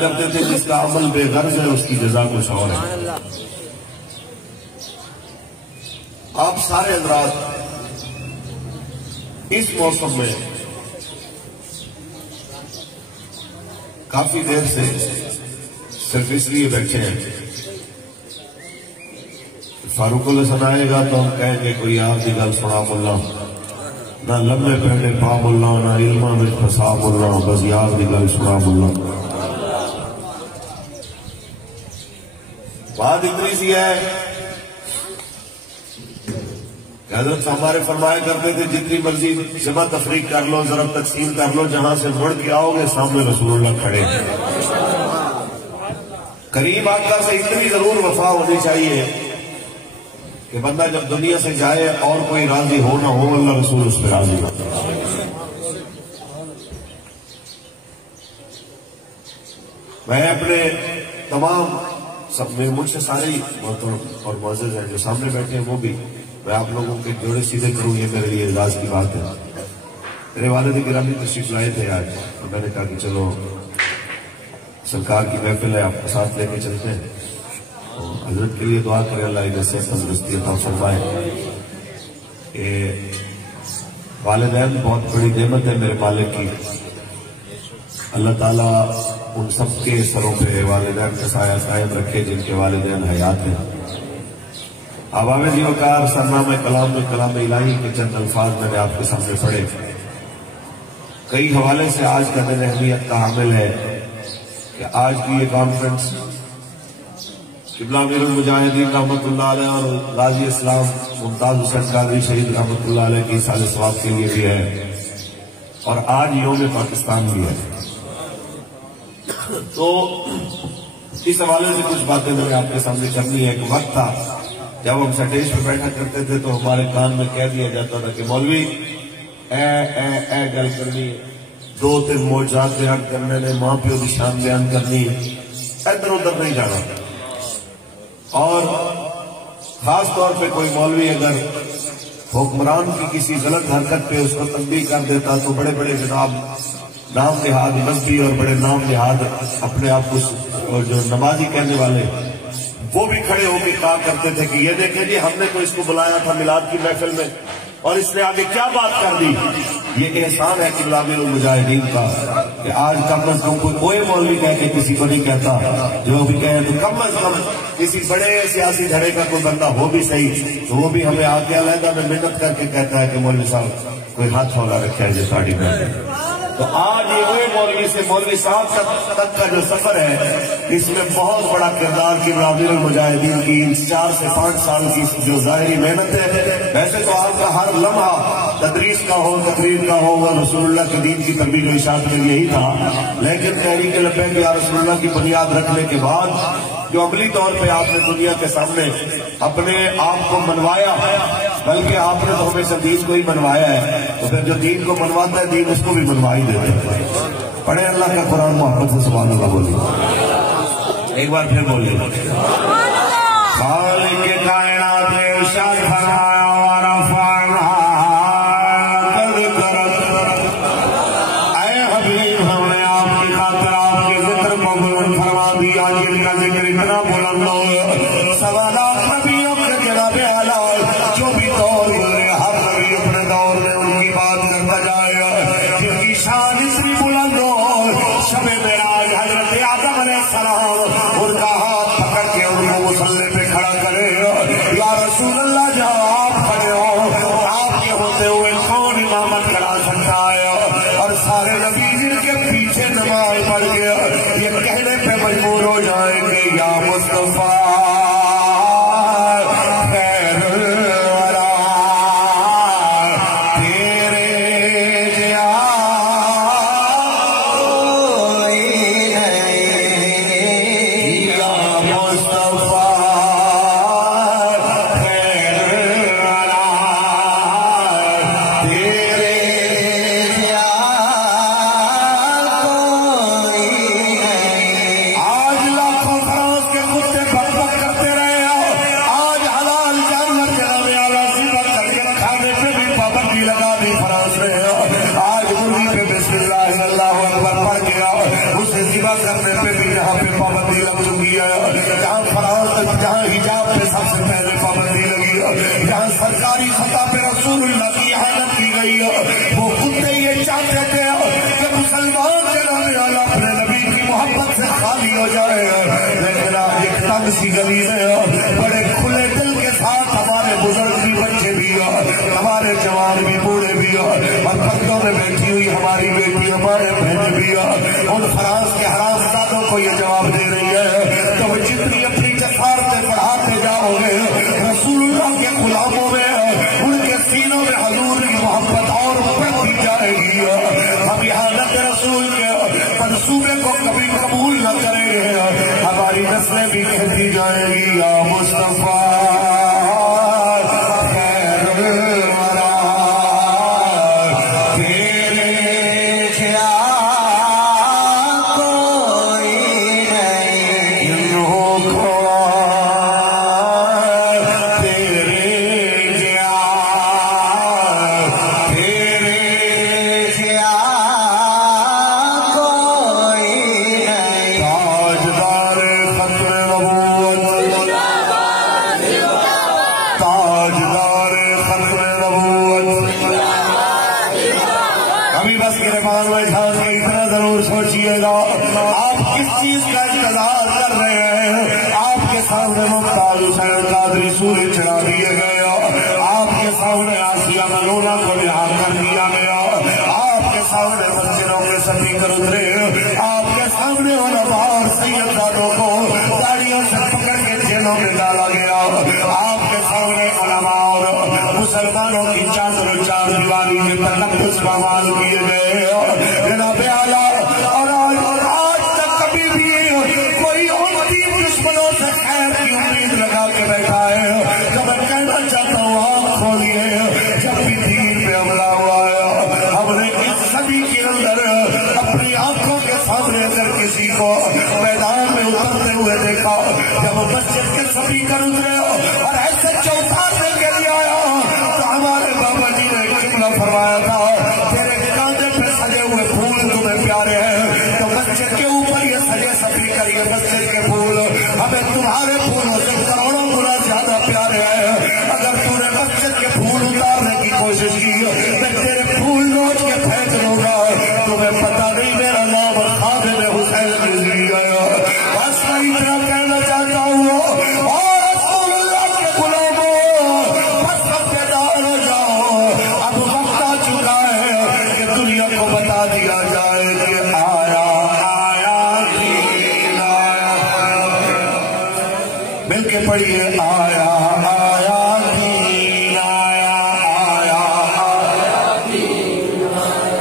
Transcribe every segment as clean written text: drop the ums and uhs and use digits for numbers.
کرتے تھے جس کا عمل بے غرض ہے اس کی جزا کچھ اور ہے. آپ سارے حضرات اس موسم میں کافی دیر سے صرف اس لیے بیٹھے ہیں. فاروق الحسن آئے گا تو ہم کہیں گے کوئی آپ کی گل سنا ملا نہ لمبے پہنے پا ملا نہ علمہ میں پھسا ملا بس یار کی گل سنا ملا. بات اتنی سی ہے کہ حضرت ہمارے فرمایا کرتے تھے جتنی مرضی جمع تفریق کر لو ضرب تقسیم کر لو جہاں سے مڑ کے آؤ گے سامنے رسول اللہ کھڑے ہیں. کریم آقا سے اتنی ضرور وفا ہونی چاہیے کہ بندہ جب دنیا سے جائے اور کوئی راضی ہو نہ ہو اللہ رسول اس پہ راضی ہو. میں اپنے تمام سب میں مجھ سے سارے محترم اور معزز ہیں جو سامنے بیٹھے ہیں وہ بھی میں آپ لوگوں کے جوڑے سیدھے کروں یہ میرے لیے اعزاز کی بات ہے. میرے والد گرامی تشریف لائے تھے آج اور میں نے کہا کہ چلو سرکار کی محفل ہے آپ کو ساتھ لے کے چلتے ہیں. حضرت کے لیے دعا کرے اللہ انہیں صحت تندرستی عطا فرمائے. کہ والدین بہت بڑی نعمت ہے میرے مالک کی. اللہ تعالیٰ ان سب کے سروں پہ والدین کا سایہ قائم رکھے جن کے والدین حیات ہیں. آباب جی وقار سرنامہ کلام میں کلام الہی کے چند الفاظ میں نے آپ کے سامنے پڑھے. کئی حوالے سے آج کا دن اہمیت کا حامل ہے کہ آج کی یہ کانفرنس قبلہ امیر المجاہدین رحمت اللہ علیہ اور غازی اسلام ممتاز حسین قادری شہید رحمت اللہ علیہ کی سال ثواب کے لیے بھی ہے اور آج یوم پاکستان بھی ہے. تو اس حوالے سے کچھ باتیں میں نے آپ کے سامنے کرنی ہے. ایک وقت تھا جب ہم سٹیج پہ بیٹھا کرتے تھے تو ہمارے کان میں کہہ دیا جاتا تھا کہ مولوی اے گل کرنی ہے 2-3 معجزات بیان کرنے نے ماں پیو کی شان بیان کرنی ہے ادھر ادھر نہیں جانا. اور خاص طور پہ کوئی مولوی اگر حکمران کی کسی غلط حرکت پہ اس کو تنبیہ کر دیتا تو بڑے بڑے جناب نام نہاد مذہبی اور بڑے نام نہاد اپنے آپ کو جو نمازی کہنے والے وہ بھی کھڑے ہو کے کہا کرتے تھے کہ یہ دیکھیں جی ہم نے تو اس کو بلایا تھا میلاد کی محفل میں اور اس نے آگے کیا بات کر دی. یہ احسان ہے قبلہ امیر المجاہدین کا کہ آج کم از کم کوئی مولوی کہہ کے کسی کو نہیں کہتا. جو بھی کہے تو کم از کم کسی بڑے سیاسی دھڑے کا کوئی بندہ ہو بھی صحیح تو وہ بھی ہمیں آ کے علیحدہ میں محنت کر کے کہتا ہے کہ مولوی صاحب کوئی ہاتھ ہولا رکھا ہے جو ساڑی میں. تو آج یہ وہ مولوی سے مولوی صاحب تک کا جو سفر ہے اس میں بہت بڑا کردار قبلہ امیر المجاہدین کی 4 سے 5 سال کی جو ظاہری محنت ہے. ویسے تو آپ کا ہر لمحہ تدریس کا ہو تقریر کا ہو وہ رسول اللہ کے دین کی تربیت و اشاعت میں یہی تھا. لیکن تحریک لبیک یا رسول اللہ کی بنیاد رکھنے کے بعد جو عملی طور پہ آپ نے دنیا کے سامنے اپنے آپ کو منوایا بلکہ آپ نے تو ہمیشہ دین کو ہی منوایا ہے تو پھر جو دین کو منواتا ہے دین اس کو بھی منوا ہی دیتا ہے. پڑھے اللہ کا قرآن محبت سے سبحان اللہ بولیے ایک بار پھر بولیے. خالق کائنات نے ارشاد فرمایا ورفعنا قد کرت. اے حبیب ہم نے آپ کی خاطر آپ کے ذکر کو بلند فرما دیا جن کا ذکر اتنا بلند ہو سوالات نبیوں کے جناب اعلیٰ جو بھی دور گزرے ہر نبی اپنے دور میں ان کی بات کرتا جائے جن کی شان اتنی بلند ہو. شب معراج حضرت آدم علیہ السلام ان کا ہاتھ پکڑ کے ان کو مصلی پہ کھڑا کرے یا رسول اللہ جہاں آپ کھڑے ہو آپ کے ہوتے ہوئے کون امامت کرا سکتا ہے. اور سارے نبی جن کے پیچھے نماز پڑھ کے یہ کہنے پہ مجبور ہو جائیں گے یا مصطفیٰ کرنے پہ بھی جہاں پہ پابندی لگ چکی ہے، جہاں فرض جہاں حجاب پہ سب سے پہلے پابندی لگی ہے، جہاں سرکاری سطح پہ رسول اللہ کی احانت کی گئی ہے، وہ کتے یہ چاہتے تھے کہ مسلمان جناب اعلیٰ اپنے نبی کی محبت سے خالی ہو جائے، لیکن آج ایک تنگ سی گلی میں بڑے کھلے دل کے ساتھ ہمارے بزرگ بھی بچے بھی ہمارے جوان بھی بوڑھے بھی اور پردوں میں بیٹھی ہوئی ہماری بیٹی ہمارے بہن بھی ان فراز کے حرام زادوں کو یہ جواب دے رہی ہے، تم جتنی اپنی جسارتیں بڑھاتے جاؤ گے رسول اللہ کے غلاموں میں ان کے سینوں میں حضور کی محبت اور بڑھتی جائے گی، ہم احانت رسول کے منصوبے کو کبھی قبول نہ کریں گے، ہماری نسلیں بھی کہتی جائیں گی یا مصطفیٰ آپ کس چیز کا انتظار کر رہے ہیں؟ آپ کے سامنے ممتاز حسین قادری سورج چڑھا دیے گئے، آپ کے سامنے آسیہ ملونہ کو رہا کر دیا گیا، آپ کے سامنے مسجدوں کے سپیکر اترے، آپ کے سامنے علماء اور سیدزادوں کو داڑیوں سے پکڑ کے جیلوں میں ڈالا گیا، آپ کے سامنے علماء اور مسلمانوں کی چادر و چار دیواری میں تنفس پامال کیے گئے، جناب اعلیٰ بیٹھا ہے تو میں کہنا چاہتا ہوں آپ کھولیے، جب بھی دین پہ حملہ ہوا ہے ہم نے اس صدی کے اندر اپنی آنکھوں کے سامنے اگر کسی کو میدان میں اترتے ہوئے دیکھا، جب مسجد کے سپیکر اترے اور ایسے چوکانے کے لیے آیا تو ہمارے بابا جی نے جملہ فرمایا تھا تیرے کاندھے پہ سجے ہوئے پھول تمہیں پیارے ہیں، تو مسجد کے اوپر یہ سجے سپیکر یہ مسجد کے پھول ہمیں تمہارے پھولوں سے کروڑوں زیادہ پیارے ہیں، اگر تو نے مسجد کے پھول اتارنے کی کوشش کی میں تیرے پھول نوچ کے پھینک دوں گا، تمہیں پتہ نہیں میرا نام خادم حسین گزری گیا، بس میں اتنا کہنا چاہتا ہوں اور رسول اللہ کے غلاموں بس اب بیدار ہو جاؤ، اب وقت آ چکا ہے کہ دنیا کو بتا دیا جائے کہ آیا دین آیا، مل کے پڑھیے آیا دین آیا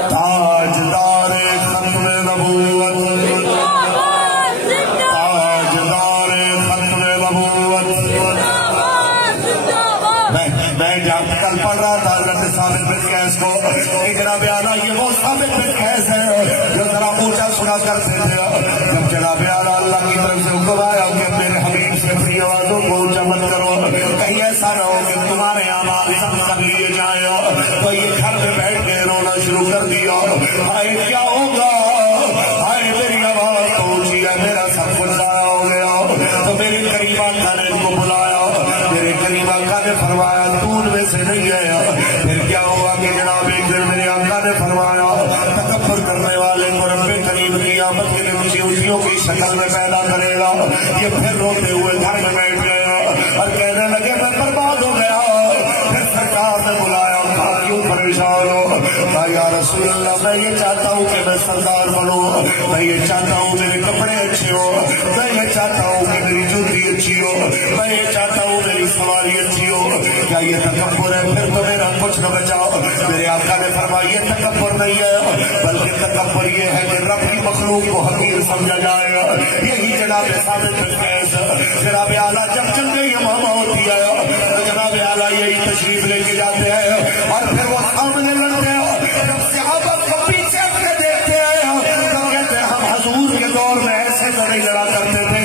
تاجدار ختم نبوت تاجدار ختم نبوت۔ میں جب کل پڑھ رہا تھا حضرت ثابت بن قیس کو کہ جناب اعلیٰ یہ وہ ثابت بن قیس ہے جو ذرا اونچا سنا کرتے تھے، جب جناب اعلیٰ اللہ کی طرف سے حکم آیا کہ میرے حبیب سے اپنی آوازوں کو اونچا مت کرو، کہیں ایسا نہ ہو کہ تمہارے آواز سب کر لیے جائیں، تو یہ گھر میں بیٹھ کے رونا شروع کر دیا، ہائے کیا ہوگا، ہائے میری آواز پہنچی ہے، میرا سب کچھ ضائع ہو گیا، تو میرے قریب آقا نے ان کو بلایا، میرے قریب آقا نے فرمایا تو ان میں سے نہیں آیا، پھر کیا ہوا کہ جناب ایک دن میرے آقا نے فرمایا تکبر کرنے والے کو رب کریم قیامت کے دن اونچیوں کی شکل میں پیدا کرے گا، یہ پھر روتے ہوئے گھر میں بیٹھ گیا اور کہنے لگے میں برباد ہو گیا، پھر سرکار نے بلایا کہا کیوں پریشان ہو، کہا یا رسول اللہ میں یہ چاہتا ہوں کہ میں سردار بنوں، میں یہ چاہتا ہوں میرے کپڑے اچھے ہو، میں یہ چاہتا ہوں کہ میری جوتی اچھی ہو، میں یہ چاہتا ہوں میری سواری اچھی ہو، کیا یہ تکبر ہے؟ پھر تو میرا کچھ نہ بچاؤ، میرے آقا نے فرمایا یہ تکبر نہیں ہے بلکہ تکبر یہ ہے کہ رب کی مخلوق کو حقیر سمجھا جائے گا، یہی جناب ثابت بن قیس جناب اعلیٰ جب جنگ یمامہ ہوتی ہے تو جناب اعلیٰ یہی تشریف لے کے جاتے ہیں اور پھر وہ سامنے لڑتے ہیں، جب صحابہ کو پیچھے سے دیکھتے ہیں تو کہتے ہیں ہم حضور کے دور میں ایسے لڑائی لڑا کرتے تھے،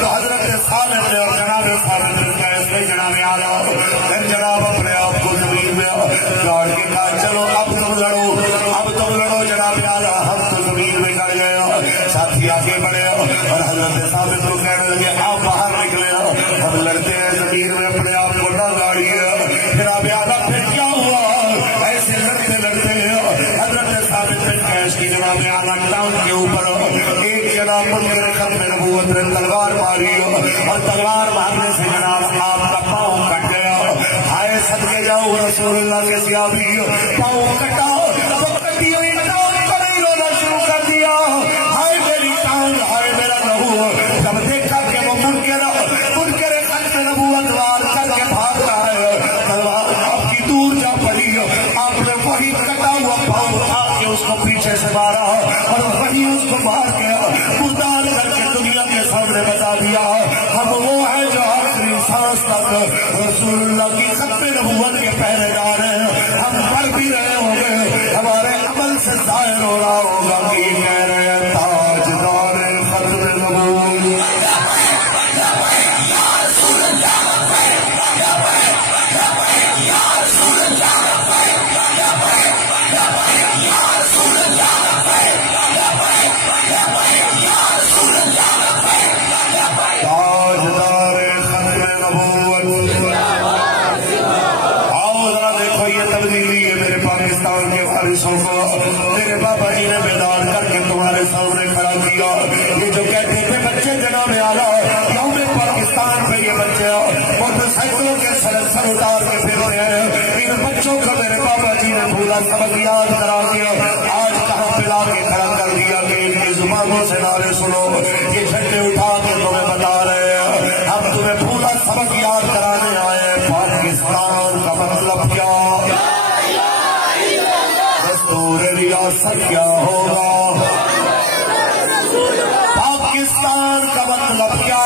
تو حضرت صالح نے اور جناب ثابت بن قیس نے جناب اعلیٰ پھر جناب اپنے آپ کو زمین میں گاڑ کے کہا چلو اب تم لڑو جناب اعلیٰ، ہم تو زمین میں گڑ گئے، ساتھی آگے بڑھے اور حضرت ثابت کو کہنے لگے آپ باہر نکلے، ہم لڑتے ہیں زمین میں اپنے آپ کو نہ گاڑیے۔ پھر آپ یاد پھر کیا ہوا؟ ایسے لڑتے لڑتے حضرت ثابت بن قیس کی جناب اعلیٰ ٹانگ کے اوپر ایک جناب منکر ختم نبوت نے تلوار ماری، اور تلوار مارنے سے جناب آپ کا پاؤں کٹ گیا۔ ہائے صدقے جاؤ رسول اللہ کے سیابی، پاؤں کٹا تو کٹی ہوئی ٹانگ کو نہیں رونا شروع کر دیا، ہائے میری ٹانگ، ہائے میرا لہو۔ جب دیکھا کہ وہ منکر ختم نبوت وار کر کے بھاگ رہا ہے، تلوار آپ کی دور جا پڑی، آپ نے وہی کٹا ہوا پاؤں اٹھا کے اس کو پیچھے سے مارا، اور وہی اس کو مار کے مردار کر کے دنیا کے سامنے بتا دیا ہم وہ ہیں جو آخری سانس تک رسول اللہ کی ختم نبوت کے پہرے دار ہیں۔ ہم پڑھ بھی رہے ہوں گے، ہمارے عمل سے ظاہر ہو رہا ہوگا کہ یہ کہہ رہے ہیں تاجدار ختم نبوت۔ میرے بابا جی نے بیدار کر کے تمہارے سامنے کھڑا کیا۔ یہ جو کہتے تھے بچے جناب اعلیٰ یوم پاکستان پہ یہ بچے موٹر سائیکلوں کے سر اتار کے پھرتے ہیں، ان بچوں کو میرے بابا جی نے بھولا سبق یاد کرا دیا۔ آج کہاں پلا کے کھڑا کر دیا کہ ان کی زبانوں سے نعرے سنو، یہ جھنڈے اٹھا کے تمہیں بتا رہے ہیں ہم تمہیں بھولا سبق یاد کرانے آئے۔ پاکستان کا مطلب کیا؟ دستور ریاست کیا ہوگا؟ پاکستان کا مطلب کیا؟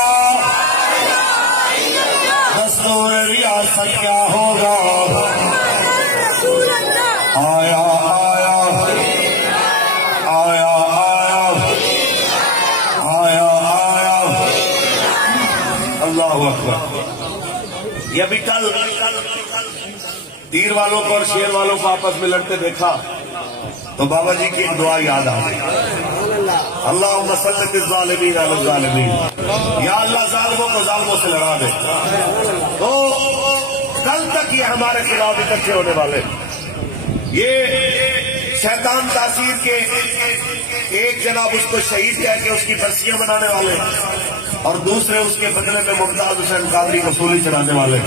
دستور ریاست کیا ہوگا؟ آیا آیا آیا آیا آیا آیا۔ اللہ اکبر۔ یہ بھی کل تیر والوں کو اور شیر والوں کو آپس میں لڑتے دیکھا تو بابا جی کی ایک دعا یاد آ گئی، اللہم سلط الظالمین علی الظالمین، یا اللہ ظالموں کو ظالموں سے لڑا دے۔ تو کل تک یہ ہمارے خلاف اکٹھے ہونے والے، یہ شیطان تاثیر کے ایک جناب اس کو شہید کہہ کے اس کی برسیاں بنانے والے، اور دوسرے اس کے بدلے میں ممتاز حسین قادری کو سولی چڑھانے والے،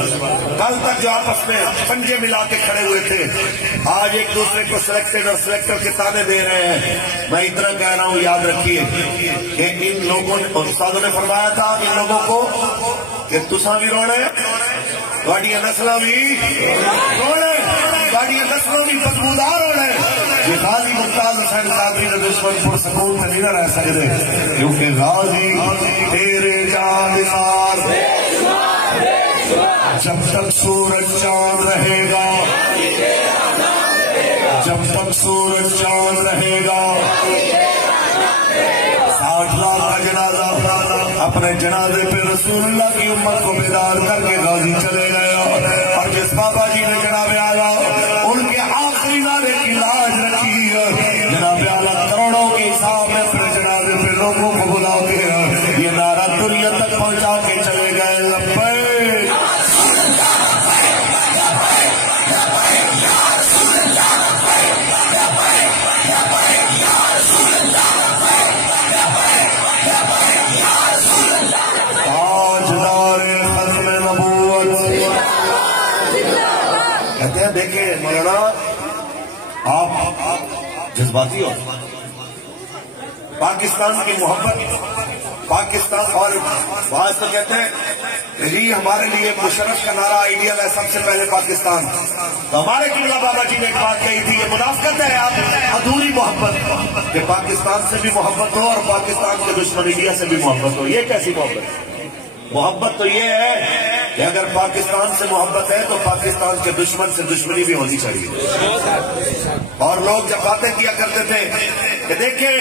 کل تک جو آپس میں پنجے ملا کے کھڑے ہوئے تھے، آج ایک دوسرے کو سلیکٹڈ اور سلیکٹر کے تانے دے رہے ہیں۔ میں اتنا کہہ رہا ہوں، یاد رکھیے کہ ان لوگوں نے، استادوں نے فرمایا تھا ان لوگوں کو کہ تساں بھی رونا ہے، تہاڈیاں نسلاں بھی رونا ہے، تہاڈیاں نسلاں بھی بدبودار ہونا ہے۔ یہ غازی ممتاز حسین قادری نے دشمن پر سکون میں نہیں رہ سکتے، کیونکہ غازی تیرے جانسار جب تک سورج چاند رہے گا، جب تک سورج چاند رہے گا۔ 60 لاکھ کا جنازہ اپنے جنازے پہ رسول اللہ کی امت کو بیدار کر کے غازی چلے گئے، اور جس بابا جی نے جناب اعلیٰ ان کے آخری نعرے کی لاج رکھی، جناب اعلیٰ کروڑوں کے حساب میں اپنے جنازے پہ لوگوں کو بلا کے یہ نعرہ دنیا تک پہنچا کے چلے گئے، لبیک کہتے ہیں۔ دیکھیں مولانا، آپ جذباتی ہو، پاکستان کی محبت، پاکستان، اور بعض تو کہتے ہیں جی ہمارے لیے مشرف کا نعرہ آئیڈیل ہے سب سے پہلے پاکستان، تو ہمارے قبلہ بابا جی نے ایک بات کہی تھی، یہ منافقت ہے آپ ادھوری محبت، کہ پاکستان سے بھی محبت ہو اور پاکستان کے دشمن انڈیا سے بھی محبت ہو۔ یہ کیسی محبت ہے؟ محبت تو یہ ہے کہ اگر پاکستان سے محبت ہے تو پاکستان کے دشمن سے دشمنی بھی ہونی چاہیے۔ اور لوگ جب باتیں کیا کرتے تھے کہ دیکھیں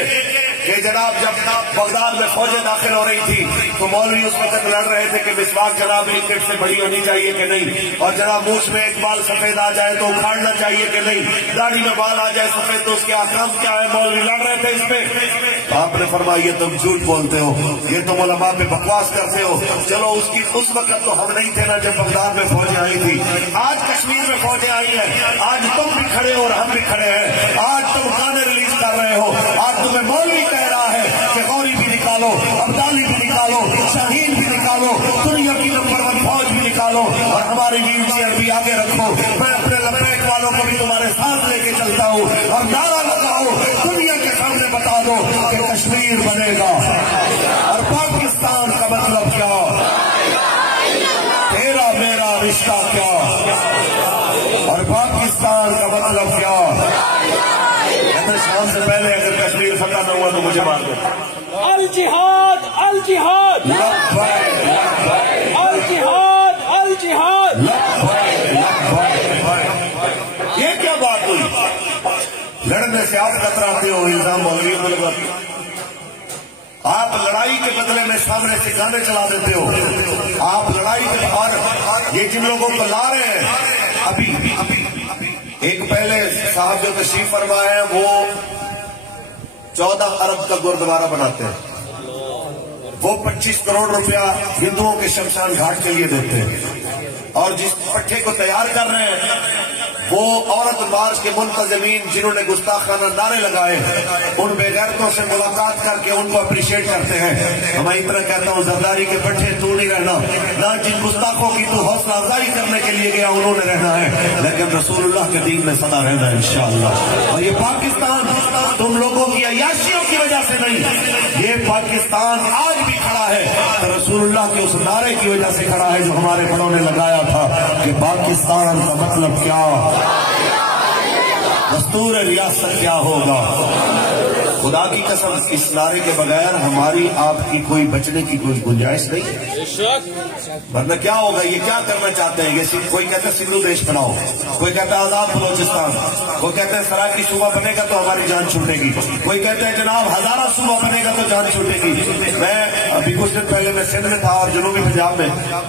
کہ جناب جب بغداد میں فوجیں داخل ہو رہی تھی تو مولوی اس وقت لڑ رہے تھے کہ مسواک جناب ایک ٹپ سے بڑی ہونی چاہیے کہ نہیں، اور جناب مونچھ میں ایک بال سفید آ جائے تو اکھاڑنا چاہیے کہ نہیں، داڑھی میں بال آ جائے سفید تو اس کے احکام کیا ہے، مولوی لڑ رہے تھے اس پہ۔ آپ نے فرمایا یہ تم جھوٹ بولتے ہو، یہ تم علماء پہ بکواس کرتے ہو۔ چلو اس وقت تو ہم نہیں تھے نا جب بغداد میں فوجیں آئی تھی، آج کشمیر میں فوجیں آئی ہیں، آج تم بھی کھڑے ہو اور ہم بھی کھڑے ہیں، آج تم گانے ریلیز کر رہے ہو، آج تمہیں مولوی کہہ رہا ہے کہ غوری بھی نکالو، عبدالی بھی نکالو، شاہین بھی نکالو، دنیا کی نمبر 1 فوج بھی نکالو اور ہماری ویل چیئر بھی آگے رکھو۔ میں اپنے لبیک والوں کو بھی تمہارے ساتھ لے کے چلتا ہوں اور نعرہ لگاؤ، دنیا کے سامنے بتا دو کہ کشمیر بنے گا اور پاکستان کا مطلب کیا، تیرا میرا رشتہ کیا اور پاکستان کا مطلب کیا۔ شام سے پہلے اگر کشمیر فتح نہ ہوا تو مجھے مار دو۔ الجہاد الجہاد الجہاد الجہاد۔ یہ کیا بات ہوئی؟ لڑنے سے آپ کتراتے ہو، الزام مولویوں کو لگاتے ہو، آپ لڑائی کے بدلے میں سامنے سے گانے چلا دیتے ہو، آپ لڑائی کے اور یہ جن لوگوں کو لا رہے ہیں ابھی ایک پہلے صاحب جو تشریف فرمائے ہیں وہ 14 ارب کا گردوارہ بناتے ہیں، وہ 25 کروڑ روپیہ ہندوؤں کے شمشان گھاٹ کے لیے دیتے ہیں، اور جس پٹھے کو تیار کر رہے ہیں وہ عورت مارچ کے منتظمین جنہوں نے گستاخانہ نعرے لگائے ان بے غیرتوں سے ملاقات کر کے ان کو اپریشیٹ کرتے ہیں۔ میں اتنا کہتا ہوں زرداری کے پٹھے تو نہیں رہنا، نہ جن گستاخوں کی تو حوصلہ افزائی کرنے کے لیے گیا انہوں نے رہنا ہے، لیکن رسول اللہ کے دین میں سدا رہنا ہے انشاءاللہ۔ اور یہ پاکستان تم لوگوں کی عیاشیوں کی وجہ سے نہیں، یہ پاکستان آج بھی کھڑا ہے تو رسول اللہ کے اس نعرے کی وجہ سے کھڑا ہے جو ہمارے بڑوں نے لگایا تھا کہ پاکستان کا مطلب کیا، دستور ریاست کیا ہوگا۔ خدا کی قسم اس نعرے کے بغیر ہماری آپ کی کوئی بچنے کی کوئی گنجائش نہیں، ورنہ کیا ہوگا؟ یہ کیا کرنا چاہتے ہیں؟ یہ کوئی کہتا ہے سندھو دیش بناؤ، کوئی کہتا ہے آزاد بلوچستان، کوئی کہتا ہے سراکی صوبہ بنے گا تو ہماری جان چھوٹے گی، کوئی کہتا ہے جناب ہزارہ صوبہ بنے گا تو جان چھوٹے گی۔ میں ابھی کچھ دن پہلے میں سندھ میں تھا اور جنوبی پنجاب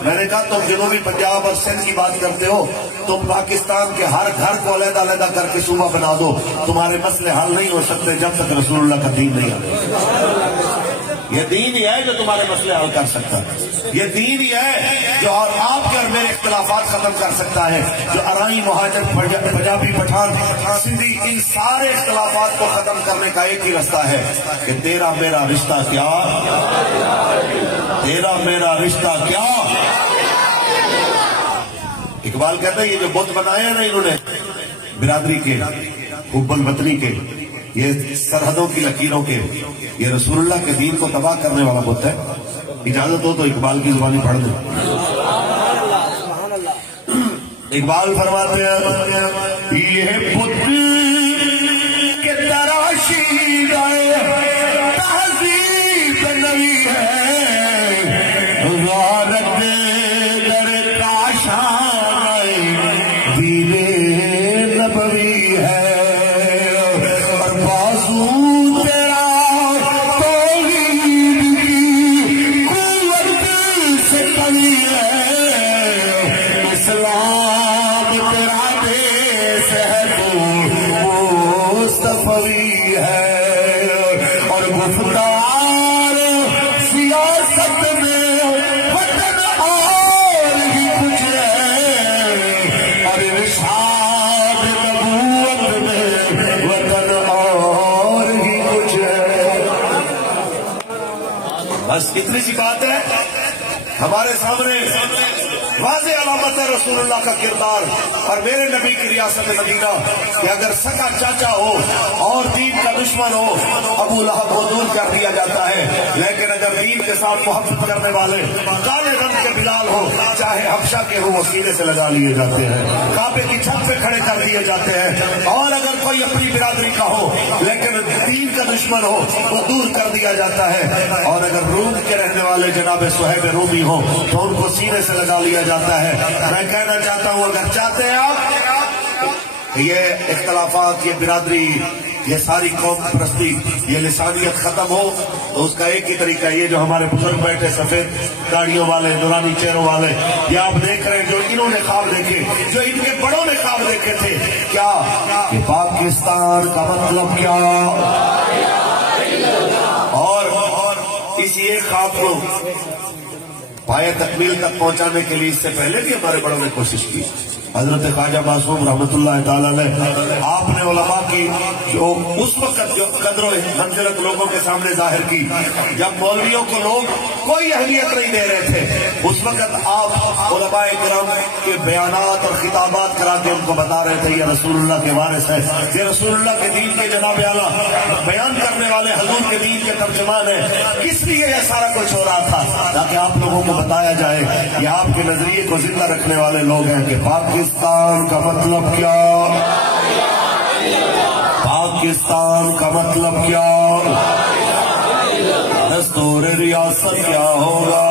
میں نے کہا تم جنوبی پنجاب اور سندھ کی بات کرتے ہو، تم پاکستان کے ہر گھر کو علیحدہ علیحدہ کر کے صوبہ بنا دو، تمہارے مسئلے حل نہیں ہو سکتے جب تک رسول اللہ کا دین نہیں آتا۔ یہ دین ہی ہے جو تمہارے مسئلے حل کر سکتا ہے، یہ دین ہی ہے جو اور آپ کے اور میرے اختلافات ختم کر سکتا ہے، جو ارائی مہاجر پنجابی پٹھان سندھی ان سارے اختلافات کو ختم کرنے کا ایک ہی رستہ ہے کہ تیرا میرا رشتہ کیا، تیرا میرا رشتہ کیا۔ اقبال کہتا ہے یہ جو بت بنائے ہیں نا انہوں نے برادری کے، حب الوطنی کے، یہ سرحدوں کی لکیروں کے، یہ رسول اللہ کے دین کو تباہ کرنے والا بت ہے۔ اجازت ہو تو اقبال کی زبانی پڑھ دیں۔ اقبال فرماتے ہیں یہ بت کے تراشی گئے تہذیب نئی ہے، غارت در کاشان دین نبوی ہے، بس اتنی سی بات ہے ہمارے سامنے واضح علامت ہے رسول اللہ کا کردار اور میرے نبی کی ریاست مدینہ کہ اگر سگا چاچا ہو اور دین کا دشمن ہو ابو لہب کو دور کر دیا جاتا ہے، لیکن اگر دین کے ساتھ محبت کرنے والے کالے رنگ کے بلال ہو چاہے حبشہ کے ہو وہ سینے سے لگا لیے جاتے ہیں، کعبے کی چھت پہ کھڑے کر دیے جاتے ہیں، اور اگر کوئی اپنی برادری کا ہو لیکن دین کا دشمن ہو وہ دور کر دیا جاتا ہے، اور اگر روم کے رہنے والے جناب صہیب رومی ہو تو ان کو سینے سے لگا لیا جاتا ہے۔ میں کہنا چاہتا ہوں اگر چاہتے ہیں آپ یہ اختلافات، یہ برادری، یہ ساری قوم پرستی، یہ لسانیت ختم ہو تو اس کا ایک ہی طریقہ ہے، یہ جو ہمارے بزرگ بیٹھے سفید داڑھیوں والے، نورانی چہروں والے، یہ آپ دیکھ رہے ہیں جو انہوں نے خواب دیکھے، جو ان کے بڑوں نے خواب دیکھے تھے، کیا کہ پاکستان کا مطلب کیا، اور اسی ایک خواب کو پائے تکمیل تک پہنچانے کے لیے اس سے پہلے بھی ہمارے بڑوں نے کوشش کی۔ حضرت خواجہ معصوم رحمت اللہ تعالیٰ علیہ، آپ نے علماء کی جو اس وقت جو قدر و منزلت لوگوں کے سامنے ظاہر کی، جب مولویوں کو لوگ کوئی اہمیت نہیں دے رہے تھے، اس وقت آپ علماء کرام کے بیانات اور خطابات کرا کے ان کو بتا رہے تھے یہ رسول اللہ کے وارث ہے، یہ رسول اللہ کے دین کے جناب اعلیٰ بیان کرنے والے حضور کے دین کے ترجمان ہیں۔ کس لیے یہ سارا کچھ ہو رہا تھا؟ تاکہ آپ لوگوں کو بتایا جائے یہ آپ کے نظریے کو زندہ رکھنے والے لوگ ہیں کہ پاکستان کا مطلب کیا، پاکستان کا مطلب کیا، دستور ریاست کیا ہوگا،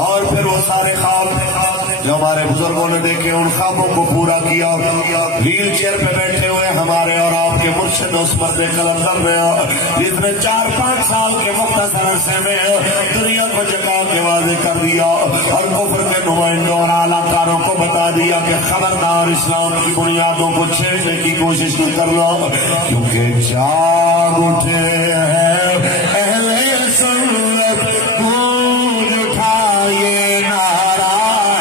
اور پھر وہ سارے خواب جو ہمارے بزرگوں نے دیکھے ان خوابوں کو پورا کیا۔ ویل چیئر پہ بیٹھے ہوئے ہمارے اور آپ کے مرشد اس مرد قلندر نے، جس نے 4-5 سال کے مختصر عرصے میں دنیا کو جگا کے واضح کر دیا اور کفر کے نمائندوں اور اعلیٰ کاروں کو بتا دیا کہ خبردار اسلام کی بنیادوں کو چھیڑنے کی کوشش نہ کر لو، کیونکہ جاگ اٹھے ہیں اہل سنت، گونج اٹھا یہ نعرہ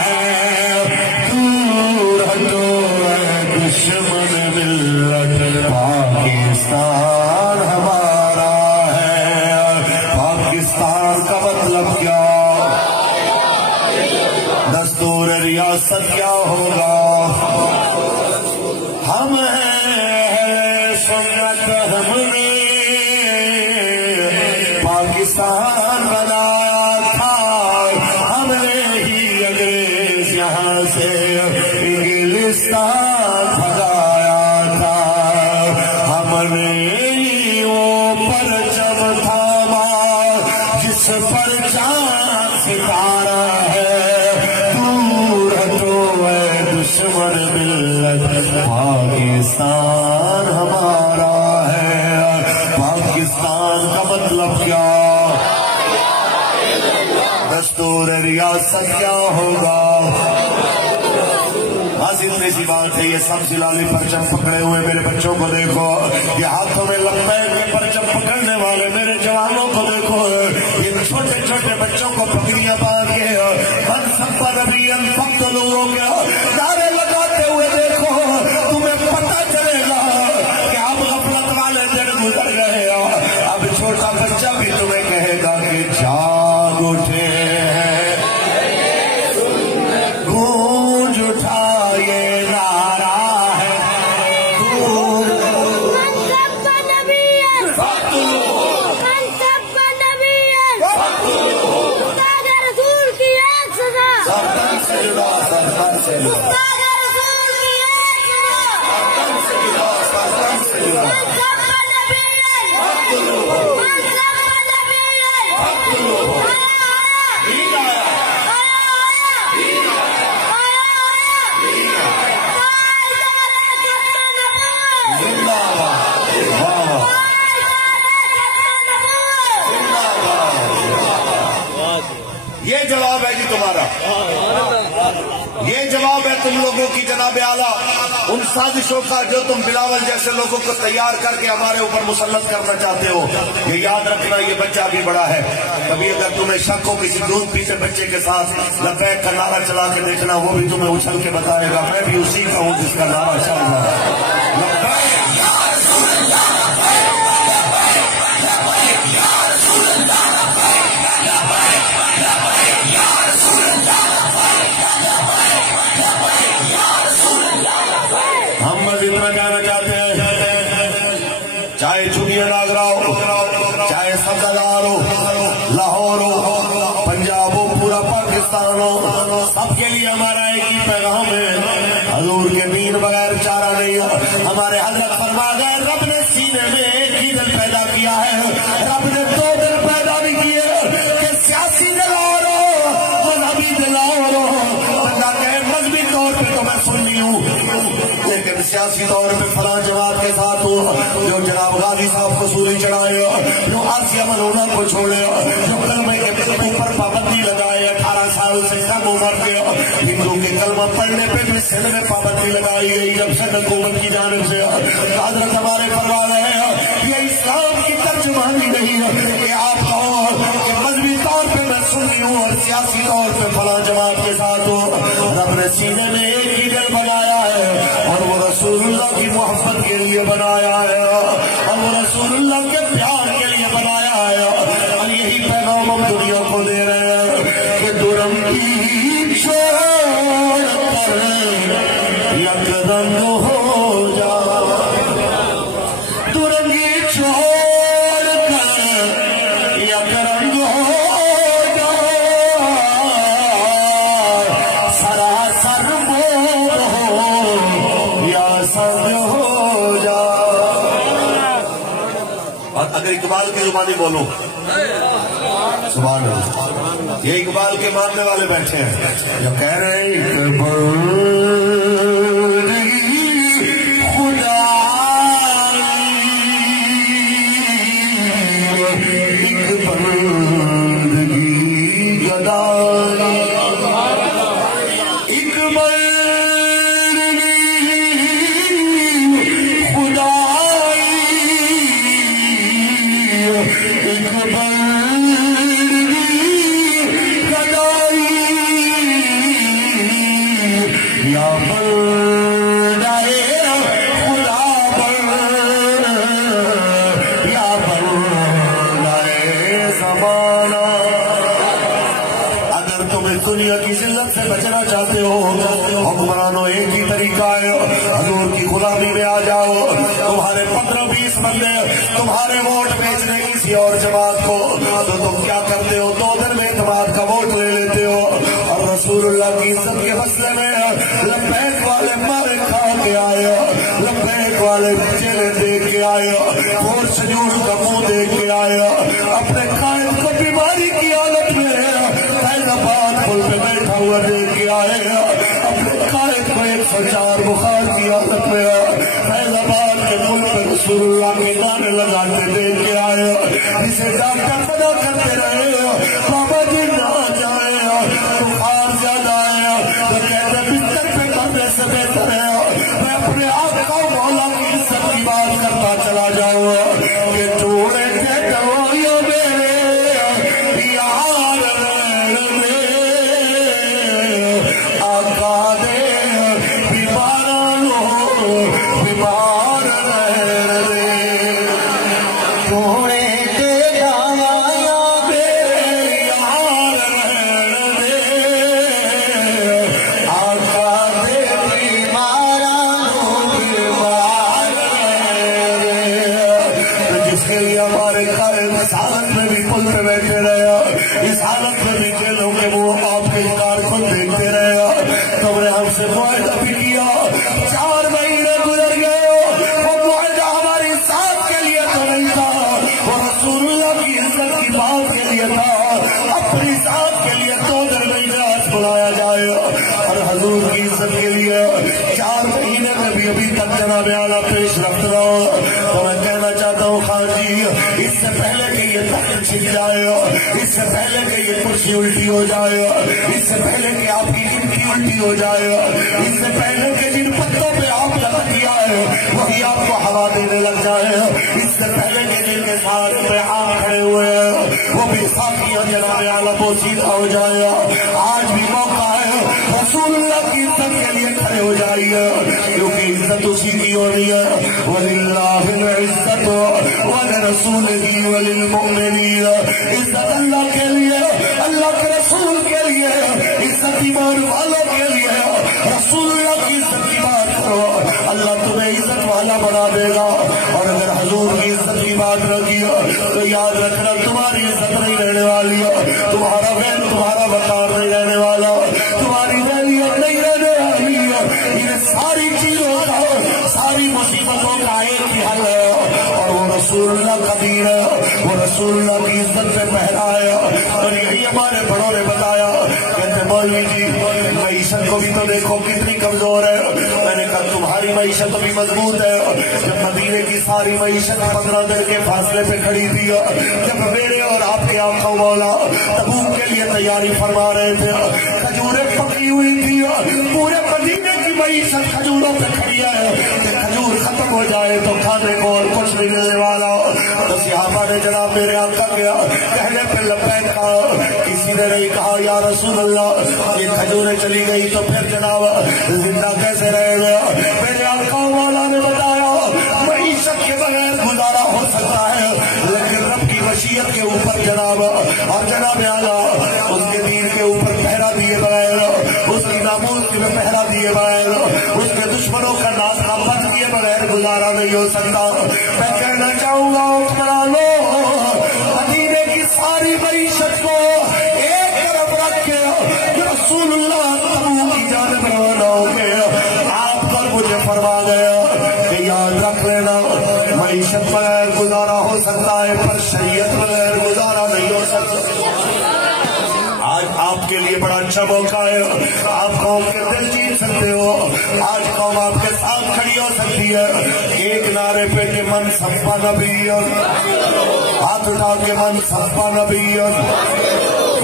ہے، دور ہٹو اے دشمن ملت، پاکستان ہمارا ہے۔ پاکستان کا مطلب کیا، دستور ریاست کیا ہوگا، ہم ہیں سنت، ہم نے پاکستان بنایا تھا، ہم نے ہی انگریز یہاں سے انگلستان بھگایا تھا، ہم نے ہی وہ پرچم تھاما جس پر چاند ستارہ ہے، دور ہٹو اے دشمن ملت، پاکستان ہمارا ہے۔ پاکستان کا مطلب کیا، دستور ریاست کیا ہوگا، بس اتنی سی بات ہے۔ یہ سب سلالی پرچم پکڑے ہوئے میرے بچوں کو دیکھو، یہ ہاتھوں میں لبیک کے پرچم پکڑنے والے میرے جوانوں کو دیکھو، ان چھوٹے چھوٹے بچوں کو پگڑیاں باندھ کے من سب پر نبی فقط لوگوں کے نعرے لگاتے ہوئے دیکھو، تمہیں پتہ چلے گا کہ اب غفلت والے دن گزر گئے، اب چھوٹا بچہ بھی تمہیں کہے گا کہ جاگ اٹھے ہیں، گونج اٹھا یہ نعرہ ہے، یہ جواب ہے جی تمہارا، یہ جواب ہے تم لوگوں کی جناب اعلیٰ ان سازشوں کا جو تم بلاول جیسے لوگوں کو تیار کر کے ہمارے اوپر مسلط کرنا چاہتے ہو۔ یہ یاد رکھنا یہ بچہ بھی بڑا ہے، کبھی اگر تمہیں شک ہو کسی دودھ پیتے بچے کے ساتھ لبیک کا نعرہ چلا کے دیکھنا، وہ بھی تمہیں اچھل کے بتائے گا میں بھی اسی کا ہوں جس کا نعرہ چل رہا ہے۔ ہم بس اتنا کہنا چاہتے ہیں، چاہے چنیا ناگرا ہو، چاہے سبزدار ہو، لاہور ہو، پنجاب ہو، پورا پاکستان ہو، سب کے لیے ہمارا ایک ہی پیغام ہے، حضور کے دین بغیر چارہ نہیں ہے۔ ہمارے حضرت فرما گئے رب نے سینے میں ایک ہی دل پیدا کیا ہے، رب نے 2 دل پیدا نہیں کیے کہ سیاسی دل اور ہو، مذہبی دل اور ہو۔ اللہ کہے مذہبی طور پہ تو میں سنی ہوں کہ سیاسی طور پہ فلاں جماعت کے ساتھ ہو، جو جناب غازی صاحب کو سولی چڑھائے، جو آسیہ ملونہ کو چھوڑے، جو کلمہ کے اوپر پابندی لگائے، 18 سال سے کم عمر کے ہندو کے کلمہ پڑھنے پہ بھی سندھ میں پابندی لگائی گئی جب سے حکومت کی جانب سے۔ حضرت ہمارے فرمان ہے یہ اسلام کی ترجمانی نہیں ہے کہ آپ کہو کہ مذہبی طور پہ میں سنی ہوں اور سیاسی طور پہ فلاں جماعت کے ساتھ ہوں۔ رب نے سینے میں ایک ہی دل بنایا ہے اور وہ رسول اللہ کی محبت کے لیے بنایا ہے اور وہ رسول اللہ کے پیار کے لیے بنایا ہے، اور یہی پیغام ہم دنیا کو دے رہے ہیں کہ درنگی چھوڑ کر یک رنگ ہو جا، درنگی چھوڑ کر یک رنگ ہو جا، سراسر موڑ ہو یا سنگ ہو جا۔ اور اگر اقبال کی زبانی بولو سبحان اللہ، یہ اقبال کے ماننے والے بیٹھے ہیں جو کہہ رہے ہیں اقبال خدا ایک بندگی گدائی، ایک بندگی خدائی، ایک بندگی گدائی، یا بندے خدا بند، یا بندے زمانہ۔ اگر تم اس دنیا کی ذلت سے بچنا چاہتے ہو، حکمرانوں ایک ہی طریقہ ہے، حضور کی غلامی میں آ جاؤ۔ تمہارے 15-20 بندے تمہارے ووٹ بیچنے کسی اور جماعت کو، تو تم کیا کرتے ہو؟ 2 دن میں اعتماد کا ووٹ لے لیتے ہو اور رسول اللہ کی عزت کے مسئلے میں لبیک والے مارے کھا کے آئے، لبیک والے چہرے دیکھ کے آئے، اور سجود کا منہ دیکھ کے آئے، اپنے قائد کو بیماری کی حالت میں فیض آباد پل پہ بیٹھا ہوا دیکھ کے آئے، اپنے قائد کو 104 بخار کی حالت میں فیض آباد کے پل پہ رسول اللہ کے گانے لگاتے دیکھ کے آئے، جسے ڈاکٹر پتا کرتے رہے بابا جی نہ جائے، بخار زیادہ آیا تو کہتے بستر پہ کرنے سے بہتر ہے میں اپنے آقا مولا کی عزت کی بات کرتا چلا جاؤں کہ ٹوڑے کے دوائیوں میرے یار آقا دے بیماروں بیمار رہنے دے، ٹوڑے کے دوائیوں میرے یار رہنے دے، آقا دے بیماروں بیمار رہنے دے۔ جس کے لیے ہمارے قائد اس حالت میں بھی پل پہ بیٹھے رہے، اس حالت میں بھی جیلوں کے وہ آپ کے کارکن دیکھتے رہے، تم نے ہم سے معاہدہ بھی کیا، 4 مہینے گزر گئے، وہ معاہدہ ہماری ساتھ کے لیے تو نہیں تھا، وہ رسول اللہ کی عزت کی بات کے لیے تھا، اپنی ذات کے لیے 2 دن میں اجلاس بلایا جائے اور حضور کی عزت کے لیے 4 مہینے میں بھی ابھی تک جناب اعلیٰ پیش رفت رہا ہوں۔ تو میں کہنا چاہتا ہوں خان جی، اس سے پہلے کہ یہ تخت چھن جائے، اس سے پہلے کہ یہ کرسی الٹی ہو جائے، اس سے پہلے کہ آپ کی گنتی الٹی ہو جائے، اس سے پہلے کہ جن پتوں پہ آپ لگا دیا ہے وہی آپ کو ہوا دینے لگ جائے، اس سے پہلے کہ جن کے ساتھ پہ آپ کھڑے ہوئے ہیں وہ بھی ساتھیاں جناب اعلیٰ بوسیدہ ہو جائے، آج بھی موقع ہے رسول اللہ کی عزت کے لیے کھڑے ہو جائیے، کیونکہ عزت اسی کی ہونی ہے، وَلِلَّهِ الْعِزَّةُ وَلِرَسُولِهِ وَلِلْمُؤْمِنِينَ، عزت اللہ کے لیے، اللہ کے رسول کے لیے، عزت ایمان والوں کے لیے، رسول اللہ کی عزت کی بات کرو، اللہ تمہیں عزت والا بنا دے گا، اور اگر حضور کی عزت کی بات رکھی تو یاد رکھنا تمہاری عزت نہیں رہنے والی ہے، تمہارا وین تمہارا وقار نہیں رہنے والا، تمہاری ویلیت نہیں رہنے والی ہے، یہ ساری چیزوں کا، ساری مصیبتوں کا ایک ہی حل ہے اور وہ رسول اللہ کا دین ہے، وہ رسول اللہ کی عزت پہ پہرا ہے، اور یہی ہمارے بڑوں نے بتایا، کہتے مولوی جی معیشت کو بھی تو دیکھو کتنی کمزور ہے، میں نے کہا تک تمہاری معیشت بھی مضبوط ہے. جب مدینے کی ساری معیشت 15 دن کے فاصلے پہ کھڑی تھی, جب میرے اور آپ کے آقا مولا تبوک کے لیے تیاری فرما رہے تھے, کھجوریں پکی ہوئی تھی, پورے مدینے کی معیشت کھجوروں پہ کھڑی ہے کہ کھجور ختم ہو جائے تو کھانے کو اور کچھ نہیں ملنے والا. تو صحابہ نے جناب میرے آقا گیا کہنے پہ لبیک کہا, کسی نے نہیں کہا یا رسول اللہ یہ کھجوریں چلی گئی تو پھر جناب زندہ کیسے رہے گا. میرے آقا مولا نے بتایا معیشت کے بغیر گزارا ہو سکتا ہے, لیکن رب کی وصیت کے اوپر جناب اور جناب اعلیٰ اس کے دین کے اوپر پہرا دیے بغیر, اس کی ناموس میں پہرا دیے بغیر, اس کے دشمنوں کا ناز کا بچ دیے بغیر گزارا نہیں ہو سکتا. میں کہنا چاہوں گا حکمرانوں, مدینے کی ساری معیشت کو ایک طرف رکھ کے رسول اللہ تبوک کی جانب روانہ ہو کے آپ پر مجھے فرما گیا کہ یاد رکھ لینا معیشت بغیر گزارا ہو سکتا ہے پر شریعت بغیر گزارا نہیں ہو سکتا. آج آپ کے لیے بڑا اچھا موقع ہے, آپ قوم کے دل جیت سکتے ہو, آج قوم آپ کے ساتھ کھڑی ہو سکتی ہے. ایک نعرے پہ کہ من سبا نبی, ہاتھ اٹھا کے من سبا نبی,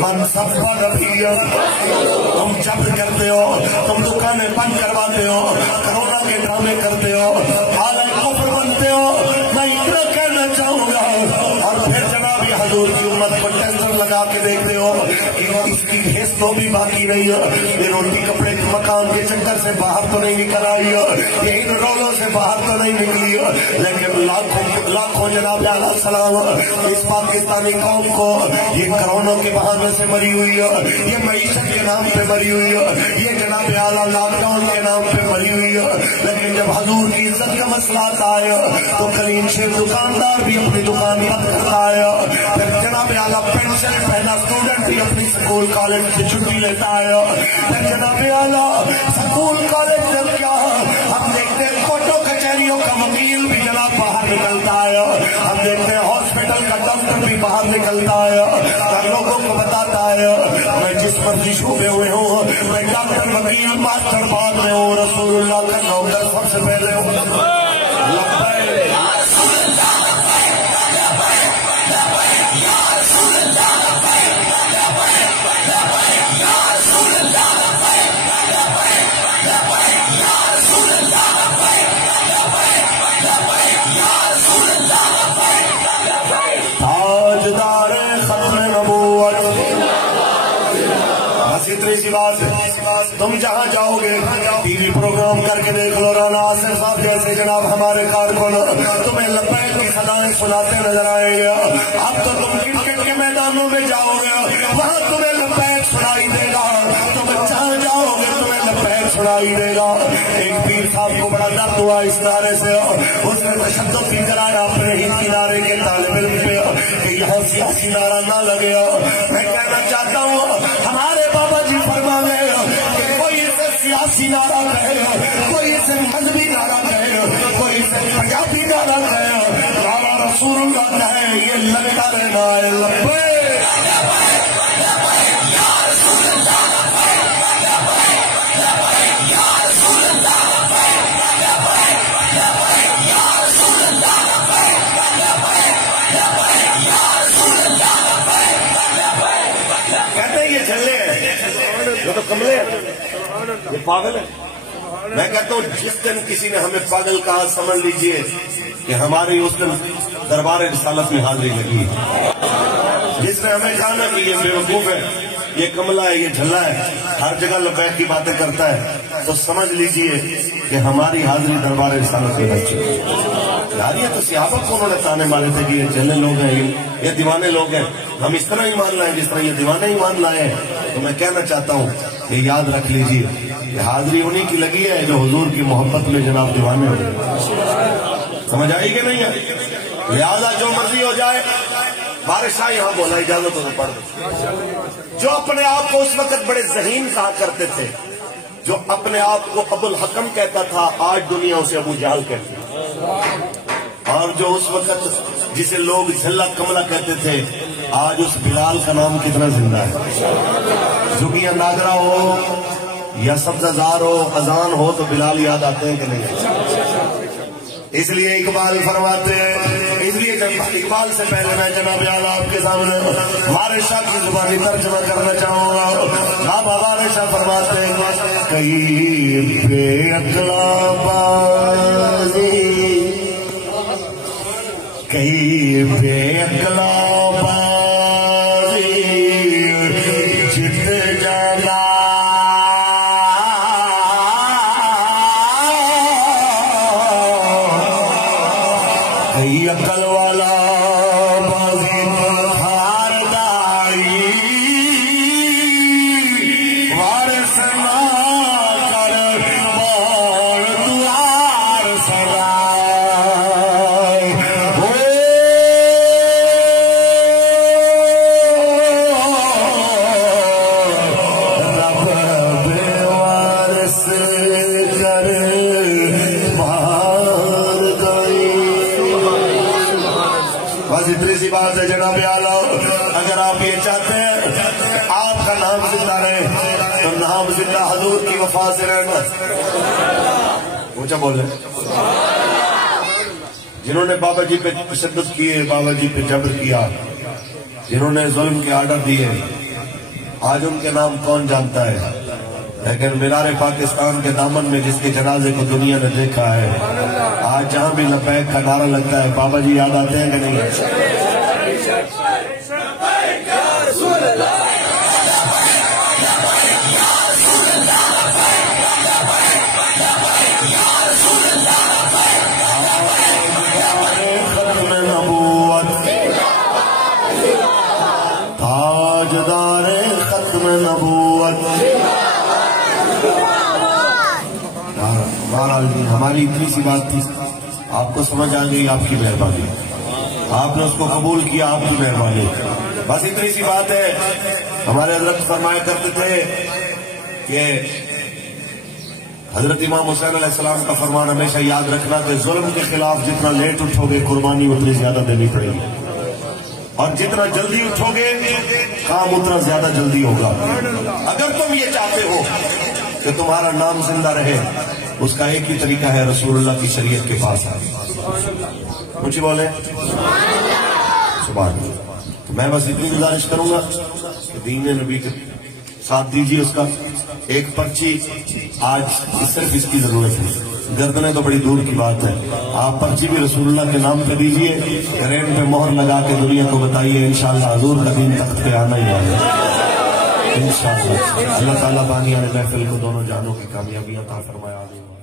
من سبا نبی. تم جبر کرتے ہو, تم دکانیں بند کرواتے ہو, کرونا کے ڈرامے کرتے ہو, حالت کفر بنتے ہو. میں اتنا کہنا چاہوں گا اور پھر جناب یہ حضور کی امت کو ٹینشن لگا کے دیکھتے ہو کہ اس کی حص تو بھی باقی نہیں ہے, یہ روٹی کپڑے مکان کے چکر سے باہر تو نہیں نکل آئی, یہ ان رولوں سے باہر تو نہیں نکلی, لیکن لاکھوں جناب اعلیٰ سلام اس پاکستانی قوم کو یہ کرونا کے بہانے سے مری ہوئی ہے, یہ معیشت کے نام پہ مری ہوئی ہے, یہ جناب اعلیٰ لاک ڈاؤن کے نام پہ مری ہوئی ہے. لیکن جب حضور کی عزت کا مسئلہ آتا ہے تو کلیم شیخ دکاندار بھی اپنی دکان بند کرتا ہے, پھر جناب اعلیٰ پینشن پہنا اسٹوڈنٹ بھی اپنی سکول کالج سے چھٹی لیتا ہے, پھر جناب اعلیٰ سکول کالج جب کیا ہم دیکھتے ہیں کوٹوں کچہریوں کا وکیل بھی جناب باہر نکلتا ہے, ہم دیکھتے ہیں ہاسپٹل کا ڈاکٹر بھی باہر نکلتا ہے اور لوگوں کو بتاتا ہے میں جس مرضی شعبے ہوئے ہوں, میں ڈاکٹر وکیل ماسٹر بعد میں ہوں, رسول اللہ کا نوکر سب سے پہلے ہوں. اتنی سی بات ہے, تم جہاں جاؤ گے ٹی وی پروگرام کر کے دیکھ لو, رانا آصر صاحب جیسے جناب ہمارے کارکن تمہیں لبیک کی صدایں سناتے نظر آئیں گے. اب تو تم کرکٹ کے میدانوں میں جاؤ گے, وہاں تمہیں لبیک سنائی دے گا, تم جہاں جاؤ گے تمہیں لبیک سنائی دے گا. ایک پیر صاحب کو بڑا درد ہوا اس نعرے سے, اس نے تشدد بھی کرایا اپنے ہی کنارے کے طالب علم پہ کہ یہاں سیاسی نعرہ نہ لگے. میں کہنا چاہتا ہوں ہمارے بابا جی فرما گئے کہ کوئی اسے سیاسی نعرہ کہے, کوئی اسے مذہبی نعرہ کہے, کوئی اسے پنجابی نعرہ کہے, نعرہ رسول اللہ کہے, یہ لگتا رہنا ہے. لبیک تو کملے یہ پاگل ہے. میں کہتا ہوں جس دن کسی نے ہمیں پاگل کہا سمجھ لیجئے کہ ہماری اس دن دربار رسالت میں حاضری لگی. جس نے ہمیں جانا کہ یہ بیوقوف ہے, یہ کملا ہے, یہ جھلا ہے, ہر جگہ لبیک کی باتیں کرتا ہے, تو سمجھ لیجئے کہ ہماری حاضری دربار رسالت میں لگ چکی ہے. یار یہ تو صحابہ کو انہوں نے تانے مارے تھے کہ یہ جھلے لوگ ہیں, یہ دیوانے لوگ ہیں, ہم اس طرح ایمان لائیں جس طرح یہ دیوانے ایمان لائے ہیں. تو میں کہنا چاہتا ہوں یہ یاد رکھ لیجئے کہ حاضری انہیں کی لگی ہے جو حضور کی محبت میں جناب دیوانے ہوئے. سمجھ آئی کہ نہیں ہے؟ لہذا جو مرضی ہو جائے, بارشاہ یہاں بولا اجازت ہو پڑھ دو. جو اپنے آپ کو اس وقت بڑے ذہین کہا کرتے تھے, جو اپنے آپ کو ابو الحکم کہتا تھا, آج دنیا اسے ابو جہل کہتی ہے. اور جو اس وقت جسے لوگ جھلا کملا کہتے تھے, آج اس بلال کا نام کتنا زندہ ہے. جھگیاں ناگرا ہو, یا سبززار ہو اذان ہو تو بلال یاد آتے ہیں کہ نہیں؟ اس لیے اقبال فرماتے ہیں، اس لیے اقبال سے پہلے میں جناب اعلیٰ آپ کے سامنے ہمارے شاہ کی زبانی ترجمہ کرنا چاہوں گا۔ آپ ہمارے شاہ فرماتے ہیں کئی بے عقلا بازی، کئی بے عقلا بازی جت جانا، کئی عقل والا بازی ہار دائی، وارث نہ کر بار دوار سرائے، رب بے وارث کر بار گئی۔ بس اتنی سی بات ہے جناب اعلیٰ، اگر آپ یہ چاہتے ہیں کہ آپ کا نام زندہ رہے تو نام زندہ حضور کی وفا سے رہنا۔ اونچا بول رہے جنہوں نے بابا جی پہ تشدد کیے، بابا جی پہ جبر کیا، جنہوں نے ظلم کے آرڈر دیے، آج ان کے نام کون جانتا ہے؟ لیکن مینار پاکستان کے دامن میں جس کے جنازے کو دنیا نے دیکھا ہے، آج جہاں بھی لبیک کا نعرہ لگتا ہے، بابا جی یاد آتے ہیں کہ نہیں؟ ختم نبوت، تاجدار ختم نبوت۔ بہرحال جی ہماری اتنی سی بات تھی، آپ کو سمجھ آ گئی، آپ کی مہربانی، آپ نے اس کو قبول کیا، آپ کی مہربانی۔ بس اتنی سی بات ہے۔ ہمارے حضرت فرمایا کرتے تھے کہ حضرت امام حسین علیہ السلام کا فرمان ہمیشہ یاد رکھنا کہ ظلم کے خلاف جتنا لیٹ اٹھو گے قربانی اتنی زیادہ دینی پڑے گی، اور جتنا جلدی اٹھو گے کام اتنا زیادہ جلدی ہوگا۔ اگر تم یہ چاہتے ہو کہ تمہارا نام زندہ رہے، اس کا ایک ہی طریقہ ہے رسول اللہ کی شریعت کے پاس آئے۔ مجھے بولے سبحان اللہ۔ تو میں بس اتنی گزارش کروں گا کہ دین نبی کے ساتھ دیجیے، اس کا ایک پرچی آج صرف اس کی ضرورت ہے، گردنیں تو بڑی دور کی بات ہے، آپ پرچی بھی رسول اللہ کے نام پہ دیجیے، کریم پہ مہر لگا کے دنیا کو بتائیے انشاءاللہ حضور کا دین تخت پہ آنا ہی والا ہے انشاءاللہ۔ اللہ تعالیٰ بانی علیہ محفل کو دونوں جانوں کی کامیابی عطا فرمائے۔ آمین۔